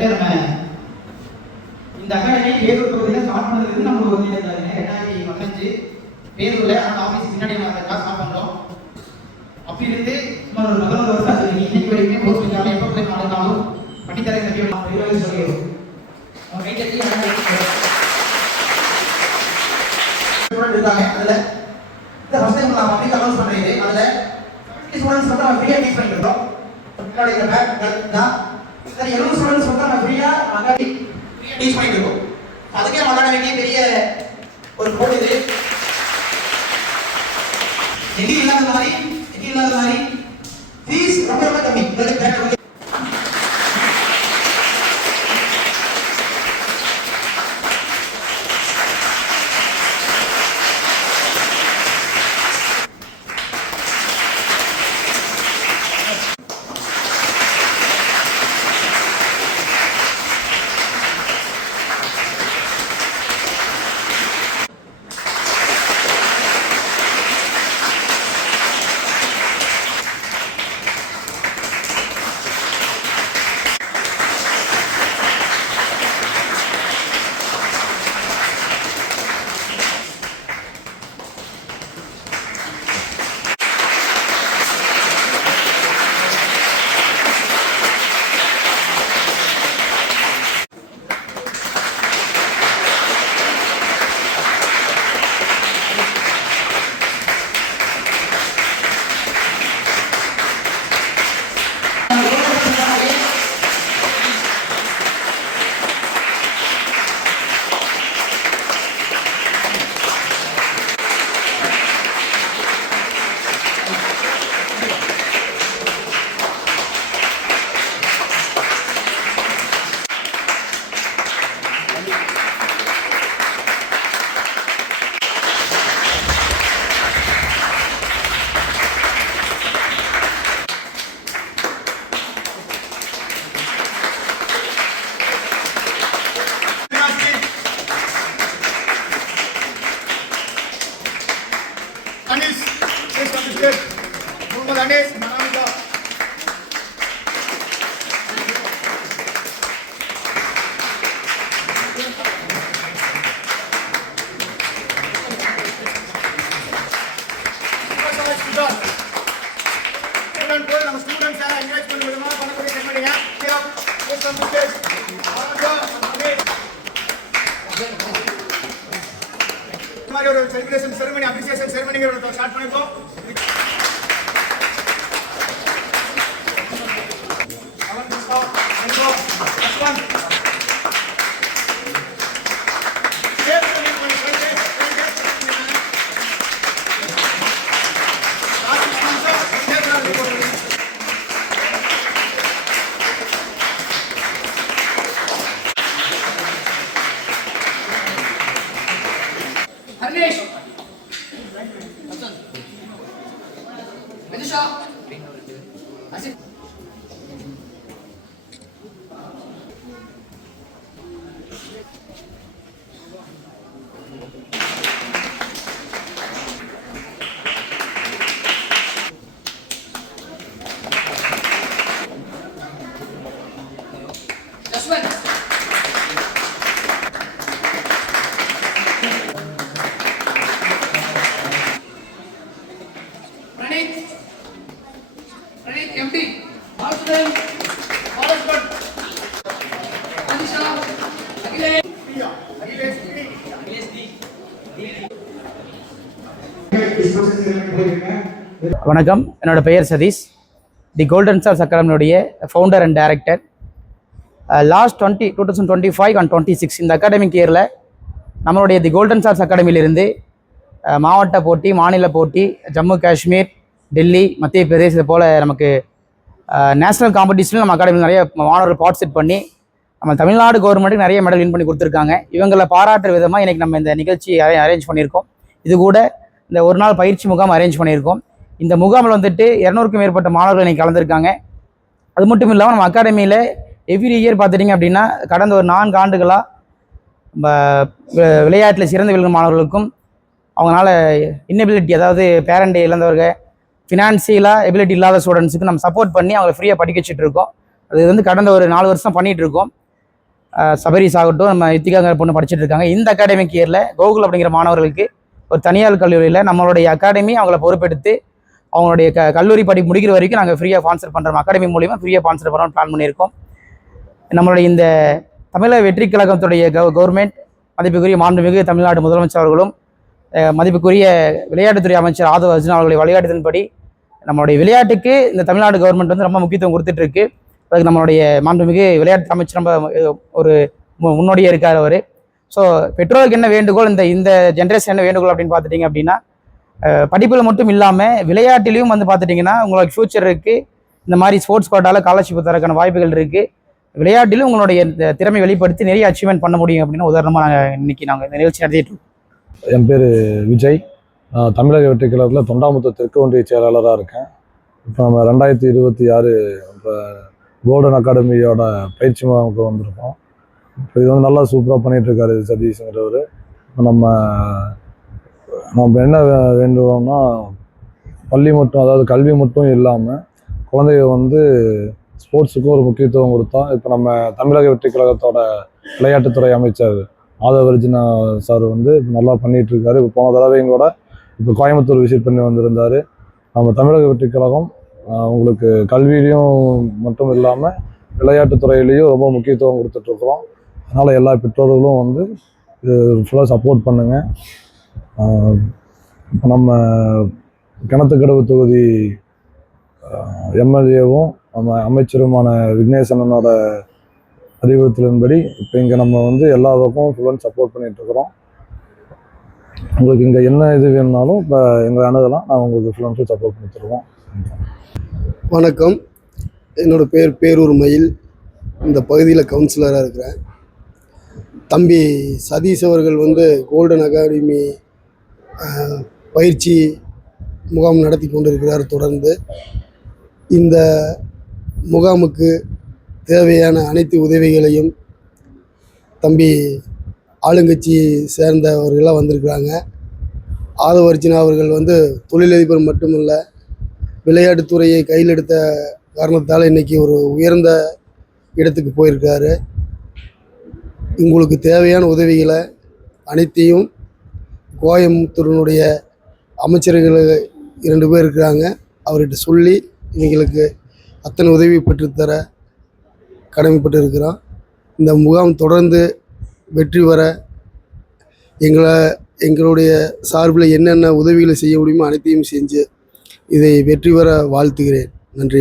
கிட்டத்தட்ட நம்ம இந்த அகாடமி பேரூர் பகுதியில் ஸ்டார்ட் பண்ணதுக்கு நம்ம ஒரு 2015 பேரூர்ல அந்த ஆஃபீஸ் பின்னாடி நம்ம ஸ்டார்ட் பண்ணுறோம். அப்படி இருந்து சுமார் ஒரு 11 வருஷம் ஆச்சு. இன்னைக்கு வரைக்கும் போஸ்ட் பண்ணாலும் எப்போ போய் நடந்தாலும் பண்ணித்தர இந்த சொல்லிடுவோம். அவங்க கை தட்டி இருக்காங்க. அதில் இந்த ஃபர்ஸ்ட் டைம் நான் அப்படி அனௌன்ஸ் பண்ணுறது அதில் ஸ்டூடெண்ட்ஸ் வந்து நம்ம ஃப்ரீயாக டீச் பண்ணிக்கிறோம். முன்னாடி இந்த பேக் தான் 70 ஸ்டூடெண்ட்ஸ் வந்து நம்ம ஃப்ரீயாக டீச் பண்ணிக்கிறோம். அதுக்கே அகாடமிக்கு பெரிய ஒரு போர்டு இது. நிதி இல்லாத மாதிரி ஃபீஸ் ரொம்ப ரொம்ப கம்மி. Anis, please come to stage. Muhammad Anis, Manamita. Students are engaged with the please come to stage. ஒரு செலிப்ரேஷன் செரமனி அப்ரிசியேஷன் செரமனிங்கிறத ஸ்டார்ட் பண்ணிருக்கோம். Harnesh, Vidisha, Asif. Jaswant. Pranit MD, Austin, Forestburg, Anisha, Akhilesh வணக்கம். என்னோட பெயர் Satish. The golden stars அகாடமியுடைய founder and director. Last 2025 and 26 இந்த academic இயரில் நம்மளுடைய தி golden stars அகாடமியிலிருந்து மாவட்ட போட்டி, மாநில போட்டி, ஜம்மு காஷ்மீர், டெல்லி, மத்திய பிரதேஷ் இது போல் நமக்கு நேஷ்னல் காம்படிஷனில் நம்ம அகாடமியில் நிறைய மாணவர்கள் பார்ட்டிசிபேட் பண்ணி நம்ம தமிழ்நாடு கவர்மெண்ட்டுக்கு நிறைய மெடல் வின் பண்ணி கொடுத்துருக்காங்க. இவங்களை பாராட்டுற விதமாக இன்றைக்கி நம்ம இந்த நிகழ்ச்சி அரேஞ்ச் பண்ணியிருக்கோம். இது கூட இந்த ஒரு நாள் பயிற்சி முகாம் அரேஞ்ச் பண்ணியிருக்கோம். இந்த முகாமில் வந்துட்டு 200க்கும் மேற்பட்ட மாணவர்கள் இன்றைக்கி கலந்துருக்காங்க. அது மட்டும் இல்லாமல் நம்ம அகாடமியில் எவ்ரி இயர் பார்த்துட்டிங்க அப்படின்னா கடந்த ஒரு 4 ஆண்டுகளாக விளையாட்டில் சிறந்து விளங்கும் மாணவர்களுக்கும் அவங்களால இன்னெபிலிட்டி, அதாவது பேரண்ட் இழந்தவர்கள், ஃபினான்சியலாக எபிலிட்டி இல்லாத ஸ்டூடெண்ட்ஸுக்கு நம்ம சப்போர்ட் பண்ணி அவங்களை ஃப்ரீயாக படிக்க வச்சுட்டு இருக்கோம். அது வந்து கடந்த ஒரு 4 வருஷம் பண்ணிகிட்டு இருக்கோம். சபரிஸ் ஆகட்டும், நம்ம யுத்திகாங்கிற பொண்ணு படிச்சுட்டு இருக்காங்க. இந்த அகாடமிக் இயரில் கோகுல் அப்படிங்கிற மாணவர்களுக்கு ஒரு தனியார் கல்லூரியில் நம்மளுடைய அகாடமி அவங்கள பொறுப்பெடுத்து அவங்களுடைய கல்லூரி படிப்பு முடிக்கிற வரைக்கும் நாங்கள் ஃப்ரீயாக ஸ்பான்சர் பண்ணுறோம். அகாடமி மூலிமா ஃப்ரீயாக ஸ்பான்சர் பண்ணுறோம் பிளான் பண்ணியிருக்கோம். நம்மளுடைய இந்த தமிழக வெற்றி கழகத்துடைய கவர்மெண்ட், மதிப்புக்குரிய மாண்புமிகு தமிழ்நாடு முதலமைச்சர் அவர்களும் மதிப்புக்குரிய விளையாட்டுத்துறை அமைச்சர் ஆதவ அர்ஜுனா அவர்களுடைய வழிகாட்டுதலின்படி நம்மளுடைய விளையாட்டுக்கு இந்த தமிழ்நாடு கவர்மெண்ட் வந்து ரொம்ப முக்கியத்துவம் கொடுத்துட்ருக்கு. அதுக்கு நம்மளுடைய மாண்புமிகு விளையாட்டு அமைச்சர் ரொம்ப ஒரு முன்னோடியாக இருக்கார் அவர். ஸோ பெற்றோருக்கு என்ன வேண்டுகோள், இந்த ஜென்ரேஷன் என்ன வேண்டுகோள் அப்படின்னு பார்த்துட்டிங்க அப்படின்னா, படிப்பில் மட்டும் இல்லாமல் விளையாட்டிலையும் வந்து பார்த்துட்டிங்கன்னா உங்களுக்கு ஃப்யூச்சர் இருக்குது. இந்த மாதிரி ஸ்போர்ட்ஸ் கோட்டாவில் ஸ்காலர்ஷிப் தரக்கான வாய்ப்புகள் இருக்குது. விளையாட்டிலும் உங்களுடைய திறமை வெளிப்படுத்தி நிறைய அச்சீவ்மெண்ட் பண்ண முடியும் அப்படின்னு உதாரணமாக நாங்கள் இந்த நிகழ்ச்சி நடத்திட்டு இருக்கோம். என் பேர் விஜய். தமிழக வெற்றி கழகத்தில் தொண்டாமுத்தூர் தெற்கு ஒன்றிய செயலாளராக இருக்கேன். இப்போ நம்ம 2026 இப்போ கோல்டன் அகாடமியோட பயிற்சி முகாமுக்கு வந்திருக்கோம். இப்போ இது வந்து நல்லா சூப்பராக பண்ணிகிட்ருக்காரு சதீஷ்ங்கிறவர். நம்ம என்ன வேண்டுவோம்னா, பள்ளி மட்டும், அதாவது கல்வி மட்டும் இல்லாமல் குழந்தைங்க வந்து ஸ்போர்ட்ஸுக்கும் ஒரு முக்கியத்துவம் கொடுத்தா. இப்போ நம்ம தமிழக வெற்றி கழகத்தோட விளையாட்டுத்துறை அமைச்சர் ஆதவ அர்ஜுனா சார் வந்து நல்லா பண்ணிகிட்ருக்காரு. இப்போ போன தடவையும் கூட இப்போ கோயம்புத்தூர் விசிட் பண்ணி வந்திருந்தார். நம்ம தமிழக வெற்றி கழகம் உங்களுக்கு கல்வியிலையும் மட்டும் இல்லாமல் விளையாட்டுத்துறையிலையும் ரொம்ப முக்கியத்துவம் கொடுத்துட்ருக்குறோம். அதனால் எல்லா பெற்றோர்களும் வந்து இது ஃபுல்லாக சப்போர்ட் பண்ணுங்கள். இப்போ நம்ம கிணத்துக்கடவு தொகுதி எம்எல்ஏவும் நம்ம அமைச்சருமான விக்னேசனோட அறிவுறுத்தலின்படி இப்போ இங்கே நம்ம வந்து எல்லா பக்கமும் ஃபுல்லாக சப்போர்ட் பண்ணிகிட்ருக்குறோம். உங்களுக்கு இங்கே என்ன இது வேணுனாலும் இப்போ எங்களை அணுகலாம், நான் உங்களுக்கு ஃபுல்லாக சப்போர்ட் பண்ணி தருவோம். வணக்கம், என்னோடய பேர் பேரூர் மயில். இந்த பகுதியில் கவுன்சிலராக இருக்கிறேன். தம்பி சதீஷ் அவர்கள் வந்து கோல்டன் அகாடமி பயிற்சி முகாம் நடத்தி கொண்டிருக்கிறார். தொடர்ந்து இந்த முகாமுக்கு தேவையான அனைத்து உதவிகளையும் தம்பி ஆளுங்கட்சி சேர்ந்தவர்களாக வந்திருக்கிறாங்க. ஆதவ அர்ஜுனா அவர்கள் வந்து தொழிலதிபர் மட்டுமல்ல, விளையாட்டுத்துறையை கையில் எடுத்த காரணத்தால் இன்றைக்கி ஒரு உயர்ந்த இடத்துக்கு போயிருக்காரு. உங்களுக்கு தேவையான உதவிகளை அனைத்தையும் கோயம்புத்தூரினுடைய அமைச்சர்கள் 2 பேர் இருக்கிறாங்க, அவர்கிட்ட சொல்லி இவங்களுக்கு அத்தனை உதவி பெற்றுத்தர கடமைப்பட்டு இருக்கிறோம். இந்த முகாம் தொடர்ந்து வெற்றி பெற எங்களுடைய சார்பில் என்னென்ன உதவிகளை செய்ய முடியுமோ அனைத்தையும் செஞ்சு இதை வெற்றி பெற வாழ்த்துகிறேன். நன்றி.